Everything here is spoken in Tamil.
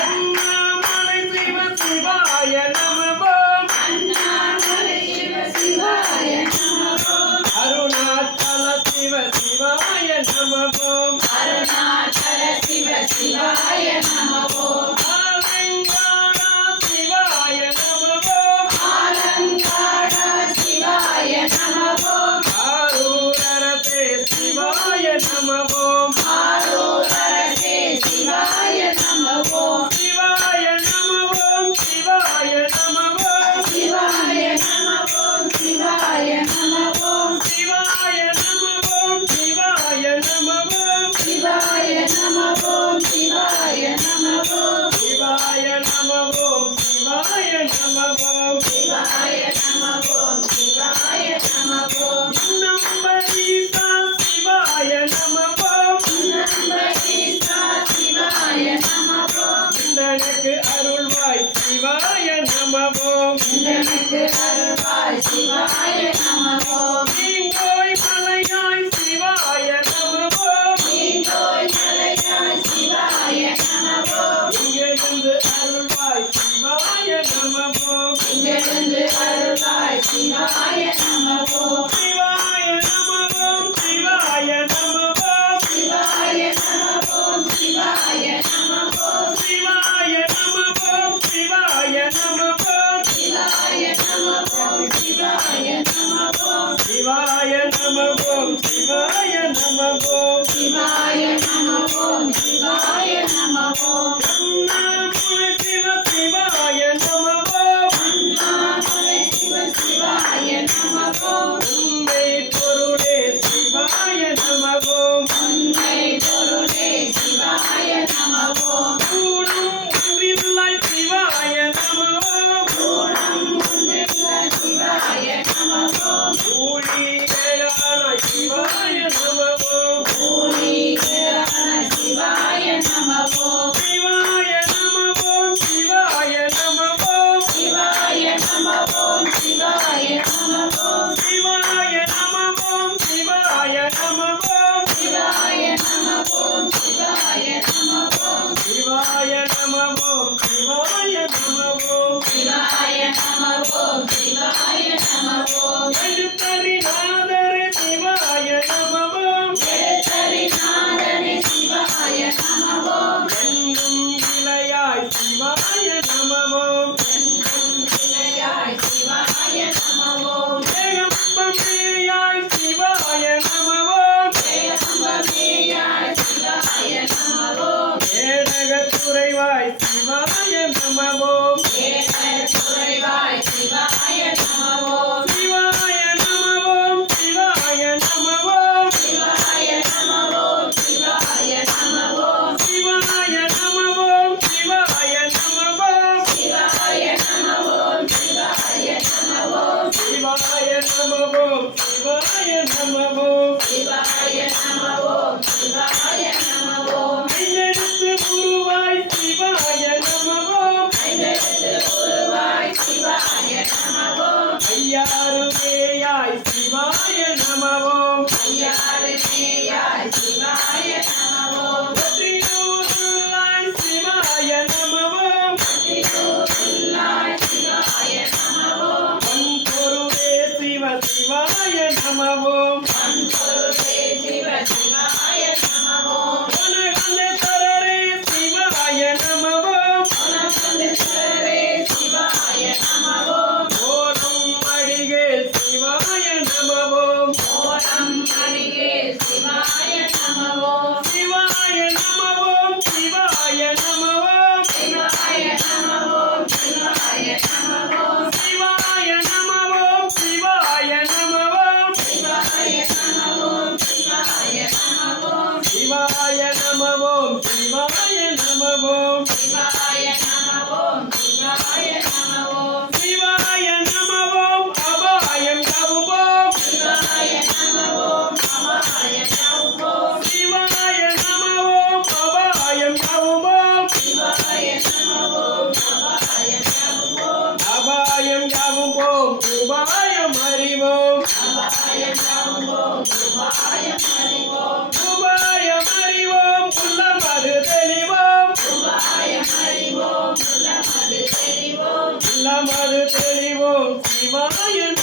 அண்ணாமலை சிவ சிவாய நமவோம் அண்ணாமலை சிவ சிவாய நமவோம் அருணாச்சல சிவ சிவாய நமவோம் அருணாச்சல சிவ சிவாய நமவோம் ஆலங்காடா சிவாய நமவோம் ஆலங்காடா சிவாய நமவோம் ஆரூரரசே சிவாய நமவோம் ஆரூரரசே சிவாய நமவோம் சிவாய நமவோம் சிவாய நமவோம் சிவாய நமவோம் சிவாய நமவோம் சிவாய நமவோம் சிவாய நமவோம் சிவாய நமவோம் சிவாய நமவோம் சிவாய நமவோம் சிவாய நமவோம் சிவாய நமவோம் சிவாய நமவோம் நம்பரீசா சிவாய நமவோம் நம்பரீசா சிவாய நமவோம் இந்தனுக்கு அருள்வாய் சிவாய நமவோம் இந்தனுக்கு அருள்வாய் சிவாய நமவோம் நீங்கோய் மலையாய் சிவாய நமவோம் நீங்கோய் மலையாய் சிவாய நமவோம் இங்கிருந்து அருள்வாய் சிவாய நமவோம் இங்கிருந்து அருள்வாய் சிவாய நமவோம் சிவாய நமவோம் சிவாய நமவோம் சிவாய நமவோம் சிவாய நமவோம் சிவாய நமவோம் சிவாய நமவோம் சிவாய நமவோம் சிவாய நமவோம் சிவாய நமவோம் சிவாய நமவோம் சிவாய நமவோம் சிவாய நமவோம் அண்ணாமலை சிவ சிவாய நமவோம் அண்ணாமலை சிவ சிவாய நமவோம் உண்மை பொருளே சிவாய நமவோம் உண்மை பொருளே சிவாய நமவோம் கூடும் உரில்லை சிவாய நமவோம் கூடம் ஒன்றில்ல சிவாய நமவோம் ஊழியரான சிவாய நமவோம் ஊழிகளான சிவாய நமவோம் சிவாய நமவோம் சிவாய நமவோம் சிவாய நமவோம் சிவாய நமவோம் சிவாய நமவோம் சிவாய நமவோம் சிவாய நமவோம் சிவாய நமவோம் சிவாய நமவோம் சிவாய நமவோம் சிவாய நமவோம் சிவாய நமவோம் எழுத்தறிநாதரே சிவாய நமவோம் எழுத்தறிநாதனே சிவாய நமவோம் என்றும் இளையாய் சிவாய நமவோம் என்றும் இளையாய் சிவாய நமவோம் ஏகம்பமேயாய் சிவாய நமவோம் ஏகம்பமேயாய் சிவாய நமவோம் ஏடகத்துறைவாய் சிவாய நமவோம் ஏகத்துறைவாய் சிவாய நமவோம் சிவாய நமவோம் சிவாய நமவோம் சிவாய நமவோம் சிவாய நமவோம் சிவாய நமவோம் சிவாய நமவோம் சிவாய நமவோம் சிவாய நமவோம் சிவாய நமவோம் சிவாய நமவோம் சிவாய நமவோம் சிவாய நமவோம் ஐந்தெழுத்து குருவாய் சிவாய நமவோம் ஐந்தெழுத்து உருவாய் சிவாய நமவோம் ஐயாறுமேயாய் சிவாய நமவோம் ஐயாறுமேயாய் சிவாய நமவோம் வெற்றியூருள்ளாய் சிவாய நமவோம் திருவுருளாய் சிவாய நமவோம் பொன்பொருளே சிவ சிவாய நமவோம் பொன்பொருளே சிவ சிவாய நமவோம் வனகண்டேஸ்வரரே சிவாய நமவோம் குணகுண்டேஸ்வரரே சிவாய நமவோம் ஓடும் அடிகே சிவாய நமவோம் ஓடம் அடியே சிவாய நமவோம் சிவாய நமவோம் சிவாய நமவோம் சிவாய நமவோம் சிவாய நமவோம் சிவாய நமவோம் சிவாய நமவோம் சிவாய நமவோம் சிவாய நமவோம் சிவாய நமவோம் சிவாய நமவோம் சிவாய நமவோம் சிவாய நமவோம் சிவாய நமவோம் அபாயம் கவுவோம் சிவாய நமவோம் அபாய நமவோம் சிவாய நமவோம் அபாயம் கவுவோம் சிவாய நமவோம் அபாய நமவோம் அபாயம் கவுவோம் உபாயம் அறிவோம் அபாயம் நமவோம் உபாயம் அறிவோம் உபாயம் அறிவோம் உள்ளம் அது தெளிவோம் உபாயம் அறிவோம் சிவாய